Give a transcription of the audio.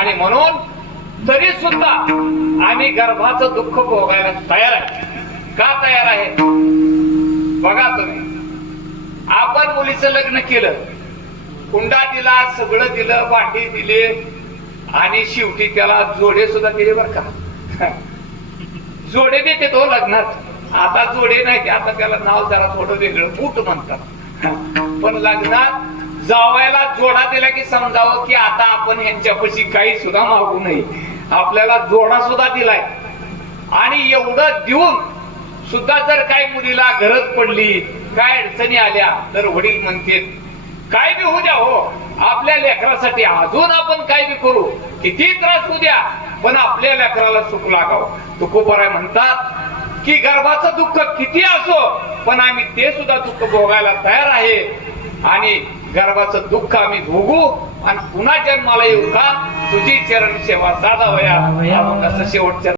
आणि म्हणून तरी सुद्धा आम्ही गर्भाचं दुःख भोगायला तयार आहे. का तयार आहे बघा तुम्ही. आपण मुलीचं लग्न केलं, कुंडा दिला, सगळं दिलं, भांडी दिले आणि शेवटी त्याला जोडे सुद्धा दिले बर का. जोडे देते तो लग्नात. आता जोडे नाही, आता त्याला नाव जरा थोडं वेगळं बूट म्हणतात. पण लग्नात जावायला जोडा दिला की समजावं की आता आपण यांच्यापाशी काही सुद्धा मागू नये, आपल्याला जोडा सुद्धा दिलाय. आणि एवढं देऊन सुद्धा जर काही मुलीला गरज पडली, काय अडचणी आल्या, तर वडील म्हणते काय बी होऊ द्या हो, आपल्या लेकरासाठी अजून आपण काय बी करू, किती त्रास होऊ द्या, पण आपल्या लेकराला सुख लागावं. तुकोबाराय म्हणतात की गर्भाचं दुःख किती असो पण आम्ही ते सुद्धा दुःख भोगायला तयार आहे. आणि गर्भाचं दुःख आम्ही भोगू आणि पुन्हा जन्माला येऊ का, तुझी चरण सेवा साधावया. आपण असं शेवटच्या